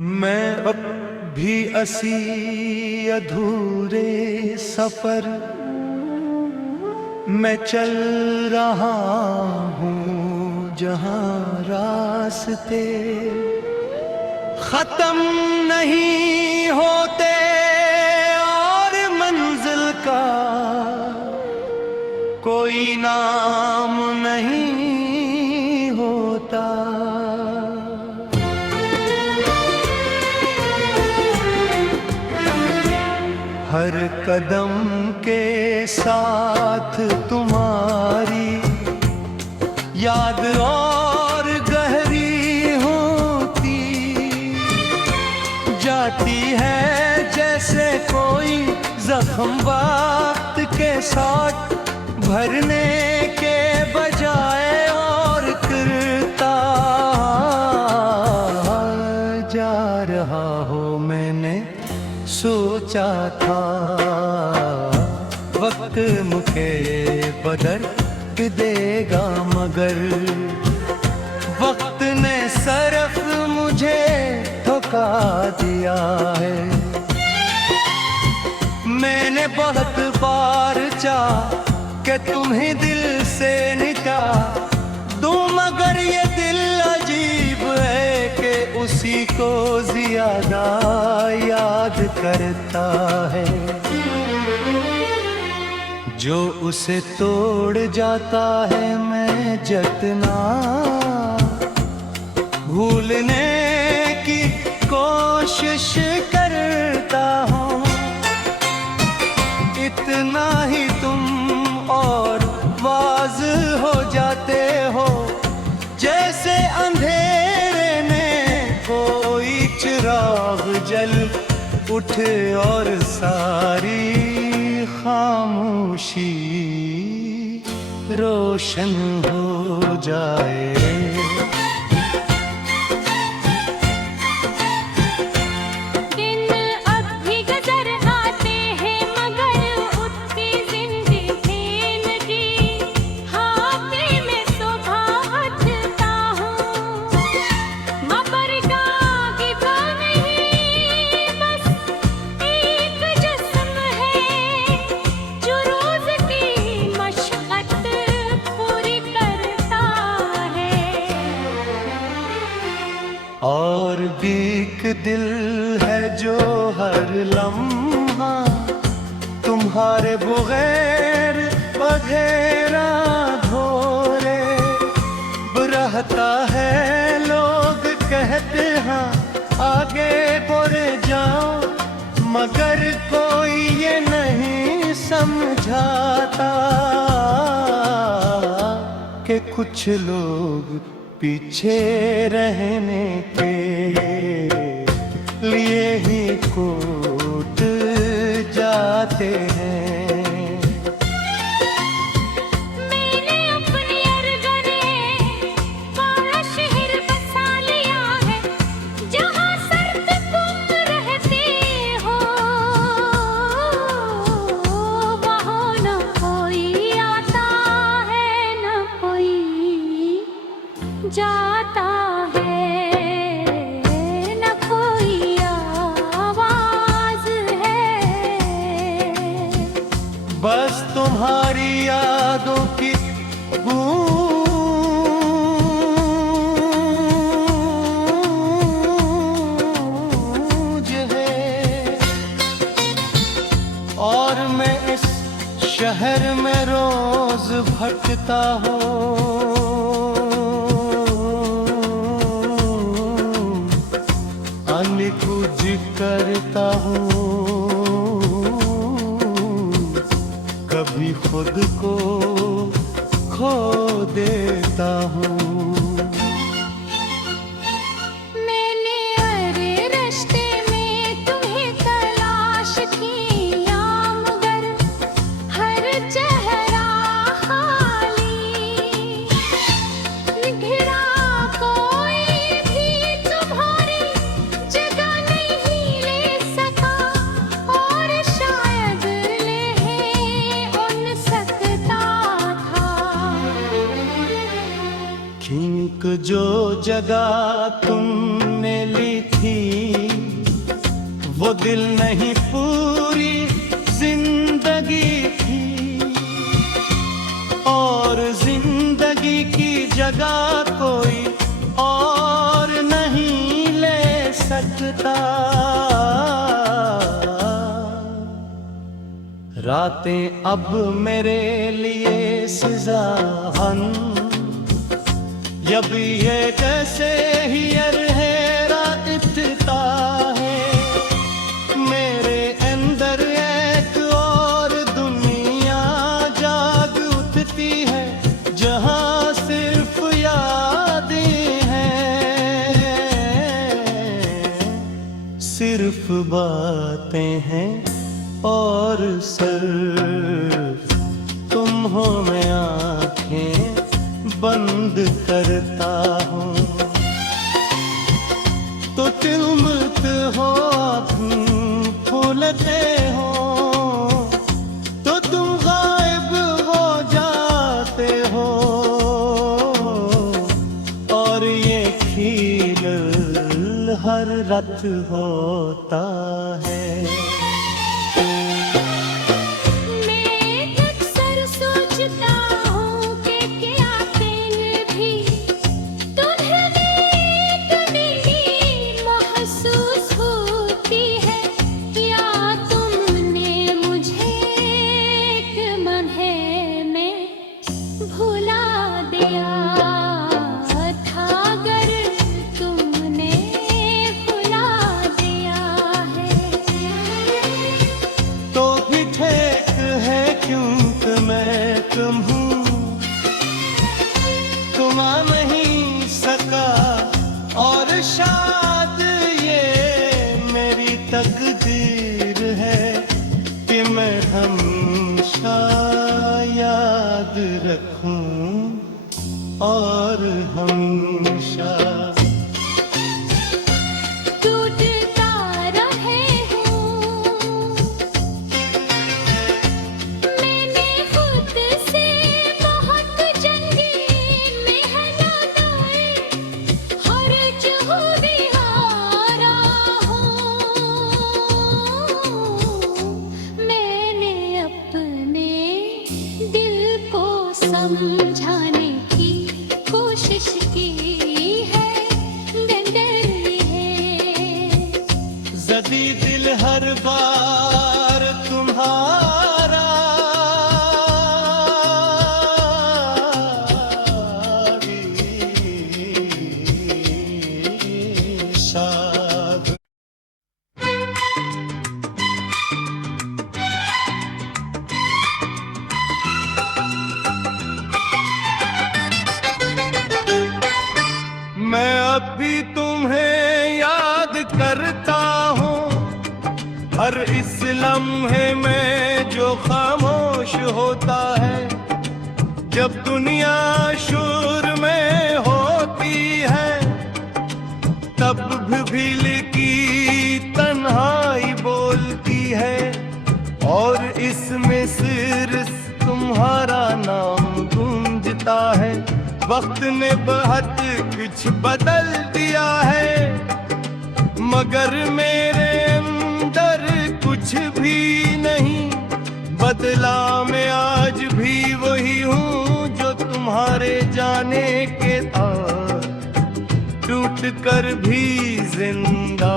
मैं अब भी असी अधूरे सफर मैं चल रहा हूँ, जहाँ रास्ते खत्म नहीं होते और मंजिल का कोई नाम नहीं होता। हर कदम के साथ तुम्हारी याद और गहरी होती जाती है, जैसे कोई जख्म वक्त के साथ भरने के बजाय और करता जा रहा हो। मैंने सोचा था वक्त मुझे बदल देगा, मगर वक्त ने सिर्फ मुझे धोखा दिया है। मैंने बहुत बार चाहा कि तुम्हें दिल से निकाल दूं, मगर ये दिल अजीब है कि उसी को ज्यादा याद करता है। जो उसे तोड़ जाता है मैं जितना भूलने की कोशिश करता हूँ, इतना ही तुम और वाज हो जाते हो, जैसे अंधेरे में कोई चिराग जल उठे और सारी खामोशी रोशन हो जाए। और भी एक दिल है जो हर लम्हा तुम्हारे बगैर बघेरा धोरे रहता है। लोग कहते हैं आगे बढ़ जाओ, मगर कोई ये नहीं समझाता कि कुछ लोग पीछे रहने के लिए ही कूद जाते हैं। मैंने अपनी अरगने का शहर बसा लिया है, जहाँ सर्द तुम रहते हो, वहाँ न कोई आता है न कोई जाता है, न कोई आवाज है। बस तुम्हारी यादों की गूंज है, और मैं इस शहर में रोज भटकता हूँ। कुछ करता हूँ, कभी खुद को खो देता हूँ। मैंने अरे रास्ते में तुम्हें तलाश किया, मगर हर चेहरा खाली घिरा, कोई भी तुम्हारी जगह नहीं ले सका, और शायद ले उन सकता था। खींक जो जगह तुमने ली थी वो दिल नहीं पूरी जिंदगी थी, और जिंदगी की जगह कोई और नहीं ले सकता। रातें अब मेरे लिए सिजाहन, जब ये कैसे ही अरहेरा इब्तिदा है। मेरे अंदर एक और दुनिया जाग उठती है, जहाँ सिर्फ यादें हैं, सिर्फ बातें हैं और सिर्फ तुम हो। मैं आँखें बंद करता हूँ तो तिलमित हो, फूलते हो तो तुम गायब हो जाते हो, और ये खील हर रात होता है। शायद ये मेरी तकदीर है कि मैं हमेशा याद रखूं और हमेशा टूटता रहे हूँ। मैंने खुद से बहुत जंगी मेहनताएं हर जुहूदी हारा हूँ। मैंने अपने दिल को समझाने की कोशिश की है, डरी है जदी दिल हर बार तुम्हारा शाद। मैं अब भी तुम्हें याद करता हूँ, हर इस लम्हे में जो खामोश होता है। जब दुनिया शोर में होती है, तब भील की तन्हाई बोलती है, और इसमें सिर्फ तुम्हारा नाम गूंजता है। वक्त ने बहुत कुछ बदल दिया है, मगर मेरे अंदर कुछ भी नहीं बदला। मैं आज भी वही हूँ जो तुम्हारे जाने के बाद टूट कर भी जिंदा।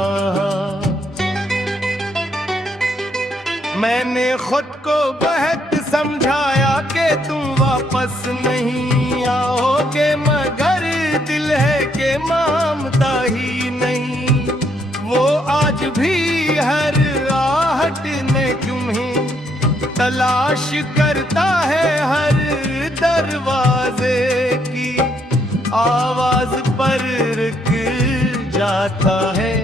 मैंने खुद को बहुत समझाया कि तुम वापस नहीं आओगे, मगर दिल है कि मानता ही नहीं। वो आज भी हर आहट में तुम्हें तलाश करता है, हर दरवाजे की आवाज पर रुक जाता है।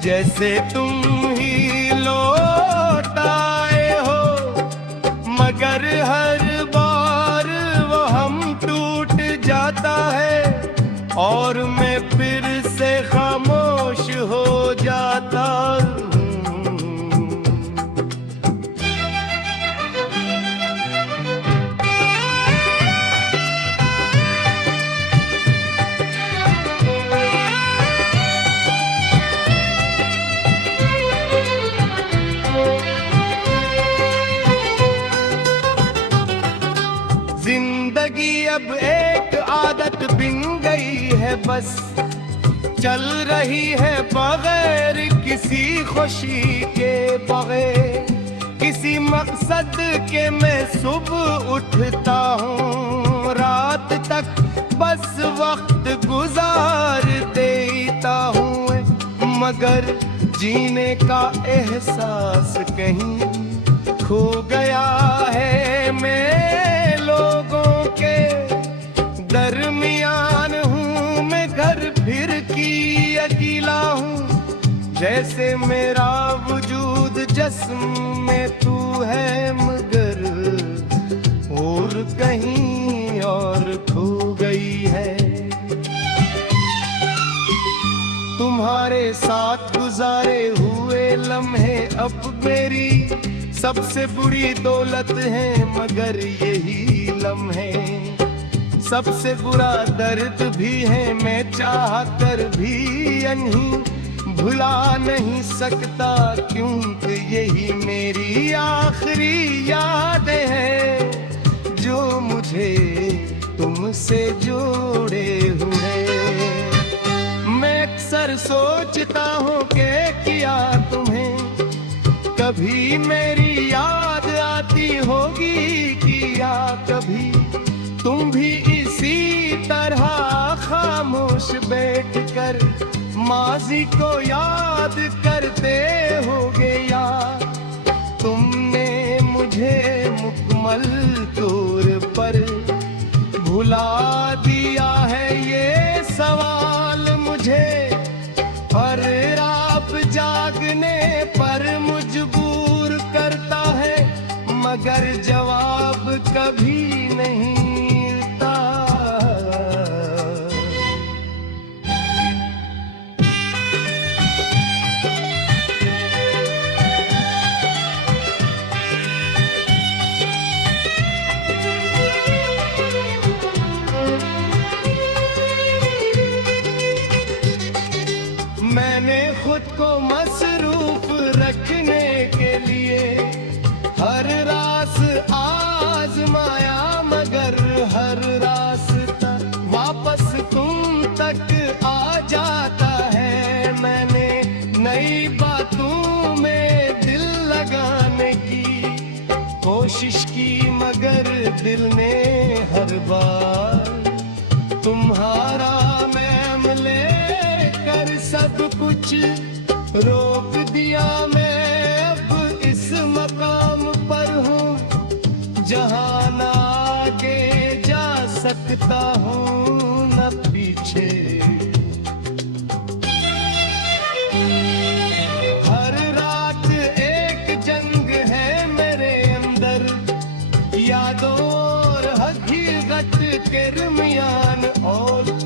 जैसे तुम ही लौट आए हो, मगर हर बार वो हम टूट जाता है, और मैं फिर से खामोश हो जाता हूँ। अब एक आदत बिन गई है बस, चल रही है बगैर किसी खुशी के, बगैर किसी मकसद के। मैं सुबह उठता हूँ, रात तक बस वक्त गुजार देता हूँ, मगर जीने का एहसास कहीं खो गया है। मैं लोगों के दरमियान हूँ, मैं घर फिर की अकेला हूँ, जैसे मेरा वजूद जिस्म में तू है, मगर और कहीं और खो गई है। तुम्हारे साथ गुजारे हुए लम्हे अब मेरी सबसे बुरी दौलत है, मगर यही लम्हे सबसे बुरा दर्द भी है। मैं चाह कर भी इन्हीं भुला नहीं सकता, क्योंकि यही मेरी आखिरी यादें हैं जो मुझे तुमसे जोड़े हुए। मैं अक्सर सोचता हूँ कि किया तुम्हें कभी मेरी याद आती होगी, किया कभी तुम भी इसी तरह खामोश बैठकर माजी को याद करते होगे, या तुमने मुझे मुकम्मल तौर पर भुला दिया है। ये सवाल मुझे हर रात जागने पर मजबूर करता है, मगर जवाब कभी नहीं मिलता। मैंने खुद को मसरूफ रखने के लिए हर रास आजमाया, मगर हर रास्ता वापस तुम तक आ जाता है। मैंने नई बातों में दिल लगाने की कोशिश की, मगर दिल ने हर बार तुम्हारा नाम लेकर सब कुछ रोक दिया। मैं अब इस मकाम पर हूँ जहाँ न आगे जा सकता हूँ न पीछे। हर रात एक जंग है मेरे अंदर, यादों और हकीकत के दरमियान, और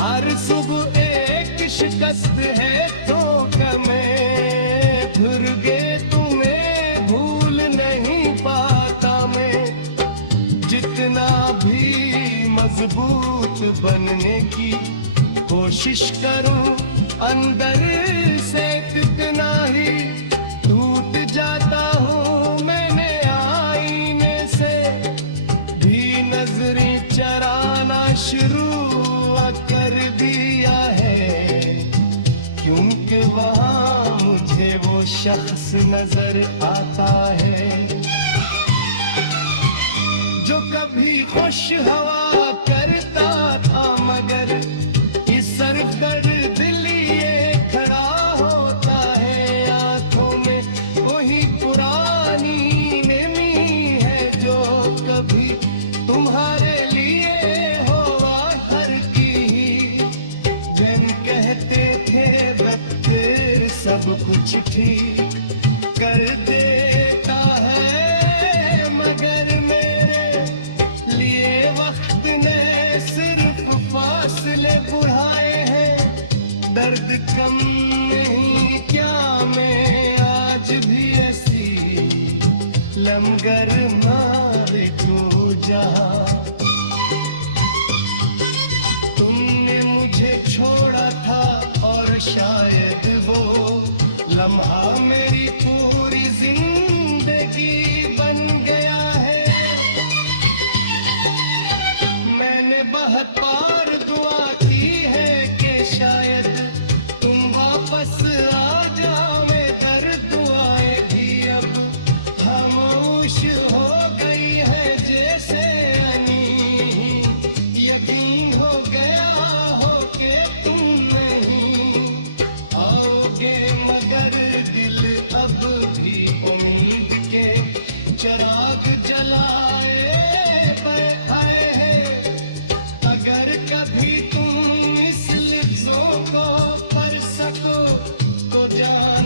हर सुबह एक शिकस्त है तो मैं फिर गए तुम्हें भूल नहीं पाता। मैं जितना भी मजबूत बनने की कोशिश करूं, अंदर से कितना ही टूट जाता हूँ। मैंने आईने से भी नजरें चराना शुरू कर दिया है, क्योंकि वहाँ मुझे वो शख्स नजर आता है जो कभी खुश हवा करता था, मगर इस सरदर्द दिल ये खड़ा होता है। आंखों में वही पुरानी नमी है जो कभी तुम्हारे लिए हो आखिर की। जिन कहते थे वक्त सब कुछ ठीक कर देता है, मगर मेरे लिए वक्त ने सिर्फ फासले बढ़ाए हैं। दर्द कम नहीं क्या मैं आज भी ऐसी लमगर मारे को जहाँ तुमने मुझे छोड़ा था, और शायद वो लम्हा मेरी पूरी जिंदगी बन गया है। मैं बस आ जावे दर्द दुआएं भी अब खामोश हो गई है जैसे अनी। यकीन हो गया हो के तुम नहीं आओगे मगर दिल अब भी उम्मीद के चिराग जलाए बैठाए है। अगर कभी तुम इस लफ्जों को पढ़ सको तो जान